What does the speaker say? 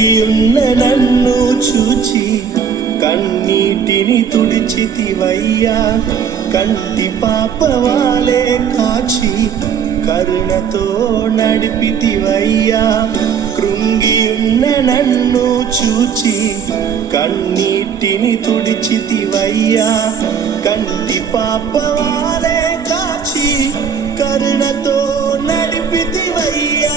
కృంగియున్న నన్ను చూచి కన్నీటిని తుడిచితివయ్యా, కంటి పాపవాలే కాచి కరుణతో నడిపితివయ్యా. కృంగియున్న నన్ను చూచి కన్నీటిని తుడిచితివయ్యా, కంటి పాపవాలే కాచి కరుణతో నడిపితివయ్యా.